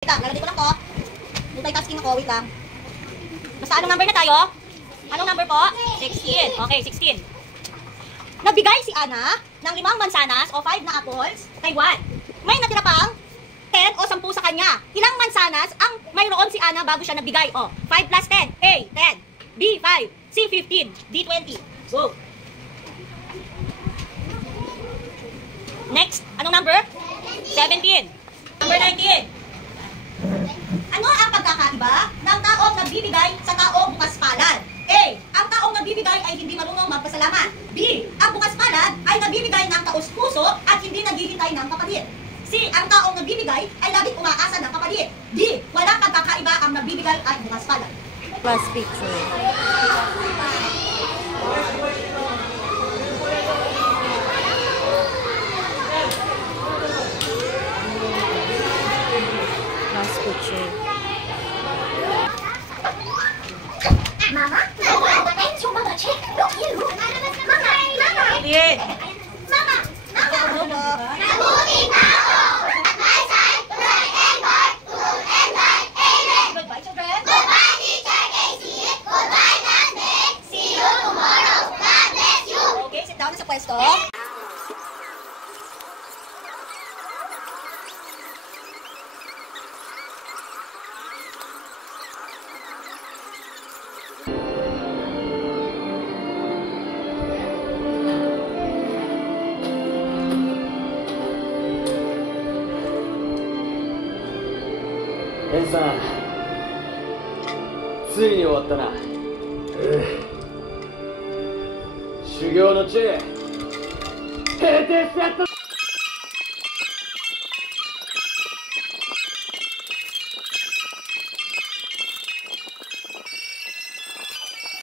Wait lang, lalagay ko lang to. Multitasking ako, wait lang. Basta anong number na tayo? Anong number po? 16. Okay, 16. Nagbigay si Ana ng 5 mansanas o 5 na apples kay Juan. May natira pang 10 o 10 sa kanya. Ilang mansanas ang mayroon si Ana bago siya nagbigay? O, 5 plus 10. A, 10. B, 5. C, 15. D, 20. Go. Next, anong number? 17. Number 19. Ano ang pagkakaiba ng taong nagbibigay sa taong bukas palad? A. Ang taong nagbibigay ay hindi marunong magpasalamat. B. Ang bukas palad ay nagbibigay ng taus-puso at hindi naghihintay ng kapalit. C. Ang taong nagbibigay ay laging umaasa ng kapalit. D. Walang pagkakaiba ang nagbibigay at bukas palad. Plus picture. Plus picture. Mama, thanks your mother check. Look you. Mama. Alien. Mama. Ano ba? Mabuting tao. At may side, right and God. Good and right. Amen. Goodbye, children. Goodbye, Teacher Casey. Goodbye, Nande. See you tomorrow. God bless you. Okay, sit down na sa pwesto.エンさん、ついに終わったな。修行の地、閉廷してやった。